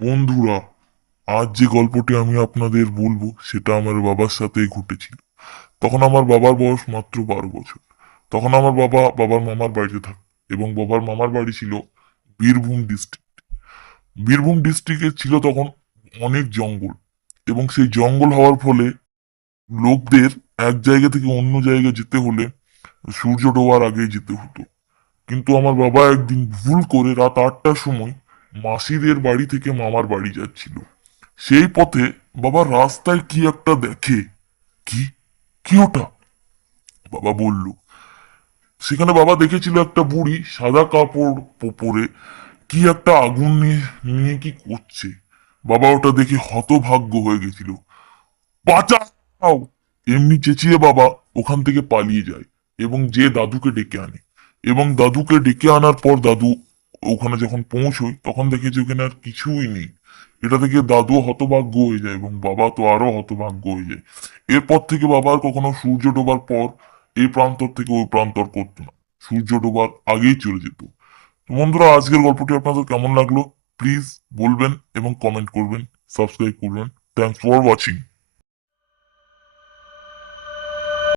বন্ধুরা, আজ যে গল্পটি আমি আপনাদের বলবো সেটা আমার বাবার সাথেই ঘটেছিল। তখন আমার বাবার বয়স মাত্র 12 বছর। তখন আমার বাবার মামার বাড়িতে থাকত এবং বাবার মামার বাড়ি ছিল বীরভূম ডিস্ট্রিক্ট। বীরভূম ডিস্ট্রিক্টে ছিল তখন অনেক জঙ্গল, এবং সেই জঙ্গল হওয়ার ফলে লোকদের এক জায়গা থেকে অন্য জায়গায় যেতে হলে সূর্য ডোবার আগেই যেতে হতো। কিন্তু আমার বাবা একদিন ভুল করে রাত 8টার সময় মাসিদের বাড়ি থেকে মামার বাড়ি যাচ্ছিল। সেই পথে বাবা রাস্তায় কি একটা দেখে। কি কি ওটা? বাবা বলল। সেখানে বাবা দেখেছিল একটা বুড়ি সাদা কাপড় পরে কি একটা আগুন নিয়ে নিয়ে কি করছে। বাবা ওটা দেখে হতভাগ্য হয়ে গেছিল। বাঁচাও! এমনি চেঁচিয়ে বাবা ওখান থেকে পালিয়ে যায় এবং যে দাদুকে ডেকে আনে। এবং দাদুকে ডেকে আনার পর দাদু ওখানে যখন পৌঁছয় তখন দেখে যে ওখানে আর কিছুই নেই। এটা থেকে দাদু হতভাগ্য হয়ে যায় এবং বাবা তো আরো হতভাগ্য হয়ে যায়। এরপর থেকে বাবা আর কখনো সূর্য ডোবার পর এই প্রান্তর থেকে ওই প্রান্তর করতো না। সূর্য ডোবার আগেই চলে যেত। তো বন্ধুরা, আজকের গল্পটি আপনাদের কেমন লাগলো প্লিজ বলবেন এবং কমেন্ট করবেন, সাবস্ক্রাইব করবেন। Thanks for watching.